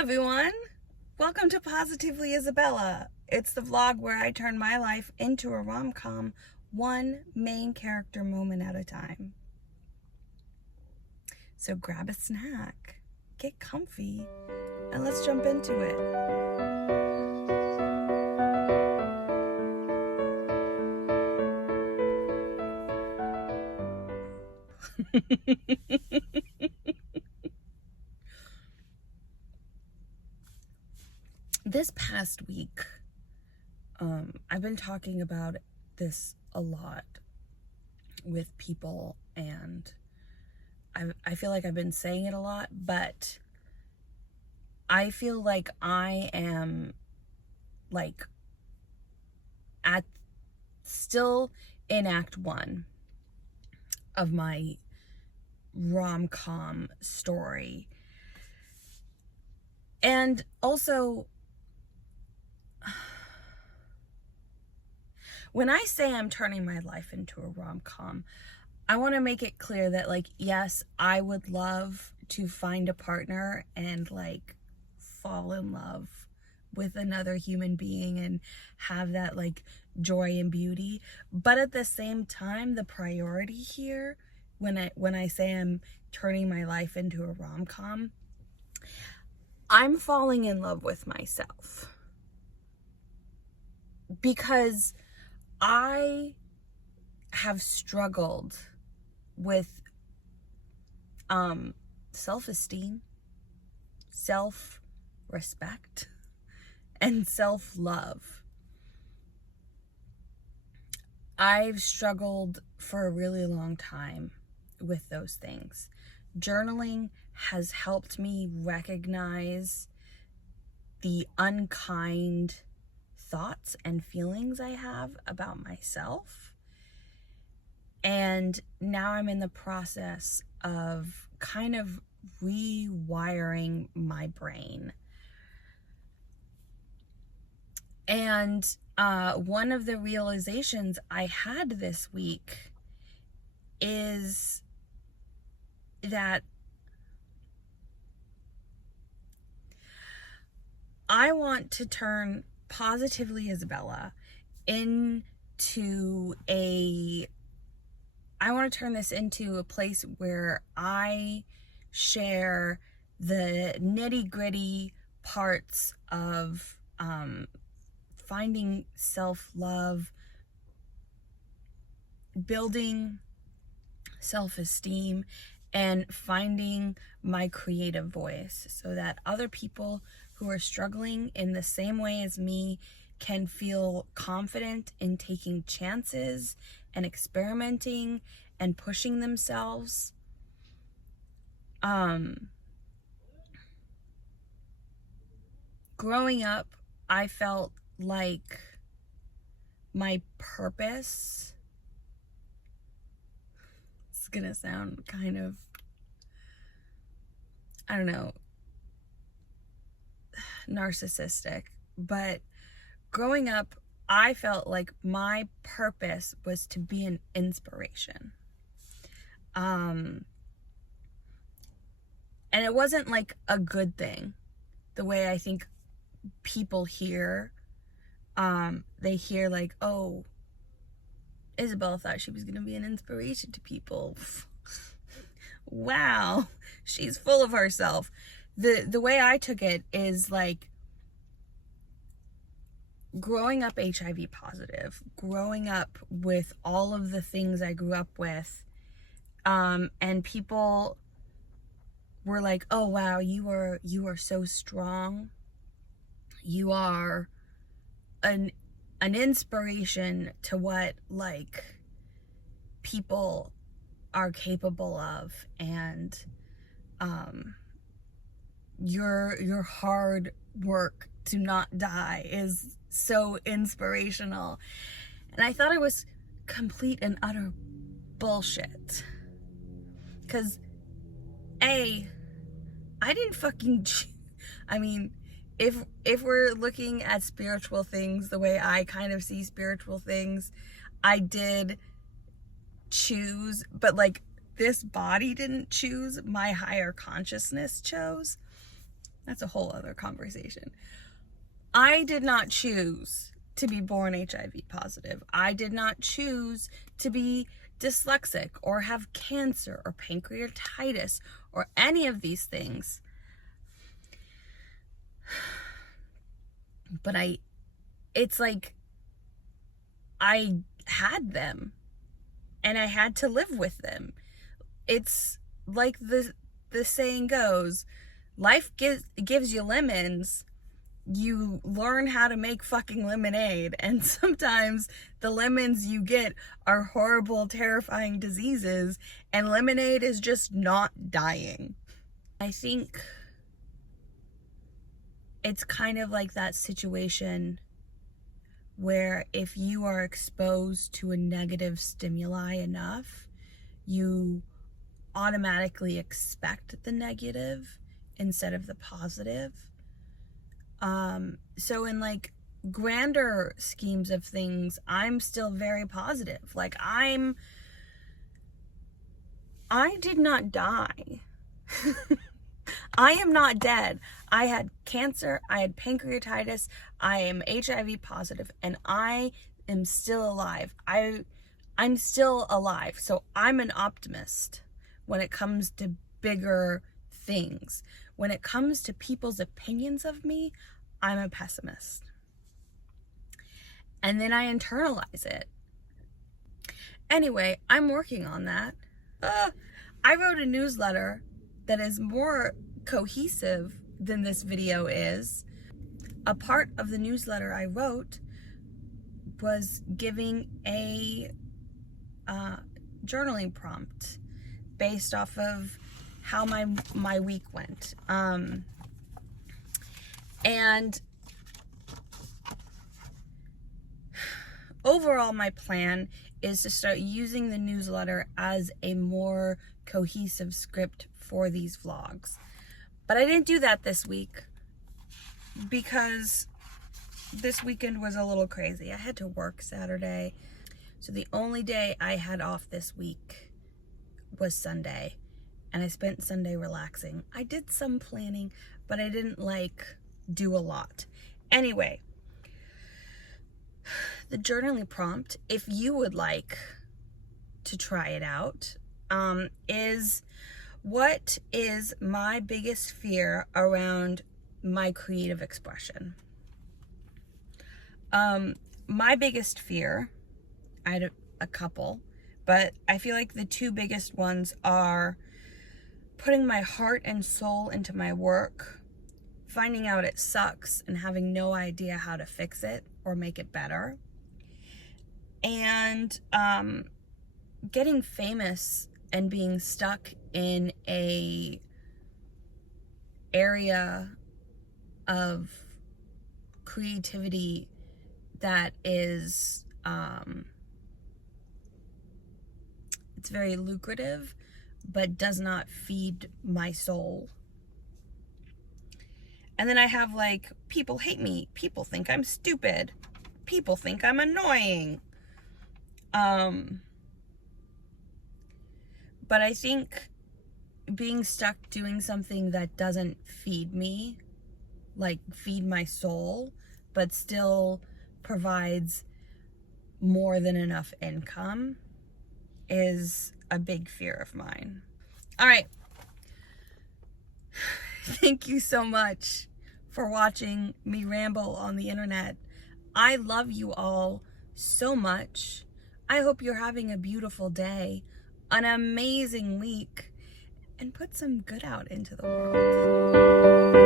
everyone, welcome to Positively Isabella. It's the vlog where I turn my life into a rom-com, one main character moment at a time. So grab a snack, get comfy, and let's jump into it. This past week, I've been talking about this a lot with people, and I feel like I've been saying it a lot, but I feel like I am still in act one of my rom-com story. And also, when I say I'm turning my life into a rom-com, I want to make it clear that, yes, I would love to find a partner and, fall in love with another human being and have that, joy and beauty. But at the same time, the priority here, when I say I'm turning my life into a rom-com, I'm falling in love with myself. Because I have struggled with self-esteem, self-respect, and self-love. I've struggled for a really long time with those things. Journaling has helped me recognize the unkind thoughts and feelings I have about myself. And now I'm in the process of kind of rewiring my brain. And one of the realizations I had this week is that I want to turn Positively Isabella into I want to turn this into a place where I share the nitty-gritty parts of finding self-love, building self-esteem, and finding my creative voice, so that other people who are struggling in the same way as me can feel confident in taking chances and experimenting and pushing themselves. Growing up, I felt like my purpose, it's gonna sound kind of, I don't know, narcissistic, but growing up, I felt like my purpose was to be an inspiration. And it wasn't like a good thing, the way I think people hear. They hear like, oh, Isabella thought she was going to be an inspiration to people. Wow, she's full of herself. The way I took it is growing up HIV positive, growing up with all of the things I grew up with, and people were like, oh wow, you are so strong. You are an inspiration to what people are capable of, and your hard work to not die is so inspirational. And I thought it was complete and utter bullshit, because I didn't fucking I mean, if we're looking at spiritual things the way I kind of see spiritual things, I did choose, but this body didn't choose, my higher consciousness chose. That's a whole other conversation. I did not choose to be born HIV positive. I did not choose to be dyslexic or have cancer or pancreatitis or any of these things. But it's like I had them and I had to live with them. It's like the saying goes, life gives you lemons, you learn how to make fucking lemonade. And sometimes the lemons you get are horrible, terrifying diseases, and lemonade is just not dying. I think it's kind of like that situation where if you are exposed to a negative stimuli enough, you automatically expect the negative instead of the positive. So in like grander schemes of things, I'm still very positive. Like I did not die. I am not dead. I had cancer, I had pancreatitis, I am HIV positive, and I am still alive. I'm still alive. So I'm an optimist when it comes to bigger things. When it comes to people's opinions of me, I'm a pessimist. And then I internalize it. Anyway, I'm working on that. I wrote a newsletter that is more cohesive than this video is. A part of the newsletter I wrote was giving a journaling prompt based off of how my week went. And overall, my plan is to start using the newsletter as a more cohesive script for these vlogs. But I didn't do that this week because this weekend was a little crazy. I had to work Saturday. So the only day I had off this week was Sunday. And I spent Sunday relaxing. I did some planning, but I didn't do a lot. Anyway, the journaling prompt, if you would like to try it out, is what is my biggest fear around my creative expression? My biggest fear, I had a couple, but I feel like the two biggest ones are putting my heart and soul into my work, finding out it sucks and having no idea how to fix it or make it better, and getting famous and being stuck in a area of creativity that is it's very lucrative but does not feed my soul. And then I have people hate me, people think I'm stupid, people think I'm annoying. But I think being stuck doing something that doesn't feed me, feed my soul, but still provides more than enough income, is a big fear of mine. All right. Thank you so much for watching me ramble on the internet. I love you all so much. I hope you're having a beautiful day, an amazing week, and put some good out into the world.